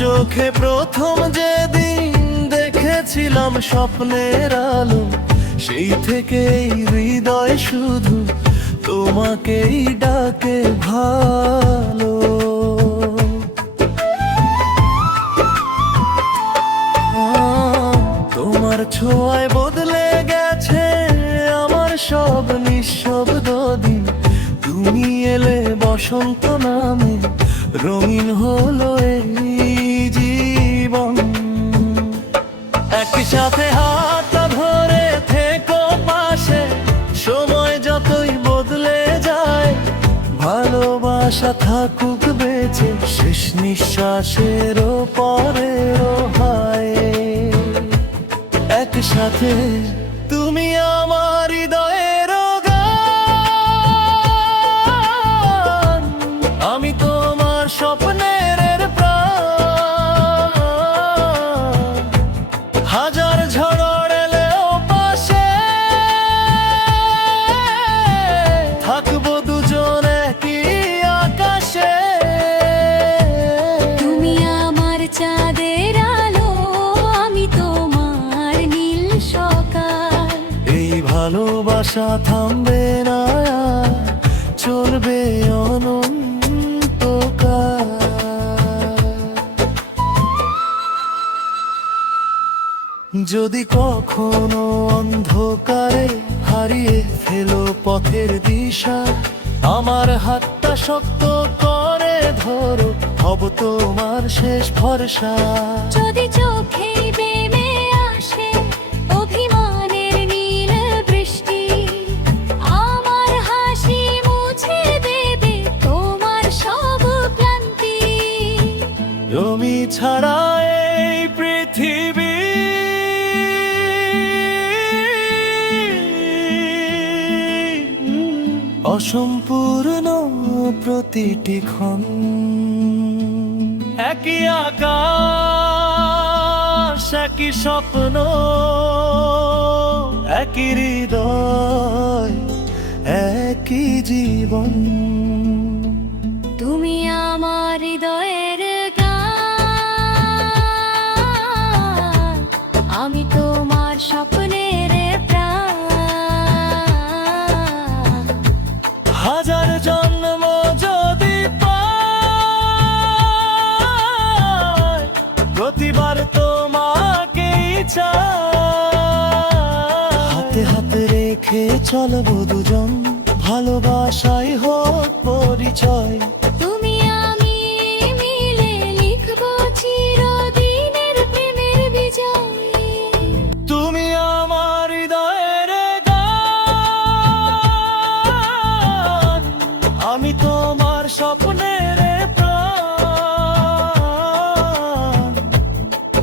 চোখে প্রথম যেদিন দেখেছিলাম স্বপ্নের আলো, সেই থেকেই হৃদয় শুধু তোমাকেই ডাকে ভালো। তোমার ছোঁয়ায় বদলে গেছে আমার সব নিঃশব্দ দিন। তুমি এলে বসন্ত নামে, রঙিন হলো এই জীবন। একসাথে হাত ধরে থেকো পাশে, সময় যতই বদলে যায় ভালোবাসা থাকুক বেঁচে, শেষ নিঃশ্বাসেরও পরেরও হায়। একসাথে তুমি আমার হৃদয়ের গান, আমি তোমার স্বপ্নের প্রাণ। হাজার ঝড় এলেও পাশে থাকবো দুজন একই আকাশে। তুমি আমার চাঁদের আলো, আমি তোমার নীল সকাল। এই ভালোবাসা থামবে না, চলবে অনন্তকাল। যদি কখনো অন্ধকারে হারিয়ে ফেলো পথের দিশা, আমার হাতটা শক্ত করে ধরো, হব তোমার শেষ ভরসা। যদি চোখে বেমে আসে অভিমানের নীল বৃষ্টি, আমার হাসি মুছে দেবে তোমার সব ক্লান্তি। তুমি ছাড়া এই পৃথিবী অসম্পূর্ণ, প্রতিটি ক্ষণ একই আকাশ, একই স্বপ্ন, একই হৃদয়, একই জীবন। তুমি আমার হৃদয়ের গান, আমি তোমার স্বপ্নের প্রাণ। হাজার জন্ম যদি পাই, প্রতিবার তোমাকেই চাই। হাতে হাতে রেখে চলবো দুজন, ভালোবাসাই হোক পরিচয়। তুমি আমি মিলে লিখবো চিরদিনের প্রেমের বিজয়। তুমি আমার হৃদয়ের গান, আমি তোমার স্বপ্নের প্রাণ।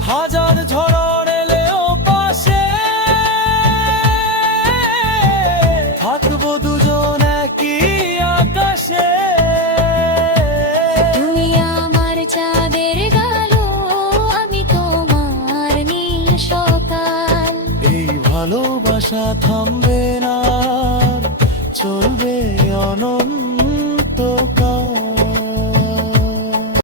হাজার ঝড় এলেও পাশে থাকবো দুজন একই আকাশে। তুমি আমার চাঁদের আলো, আমি তোমার নীল সকাল। এই ভালোবাসা থামবে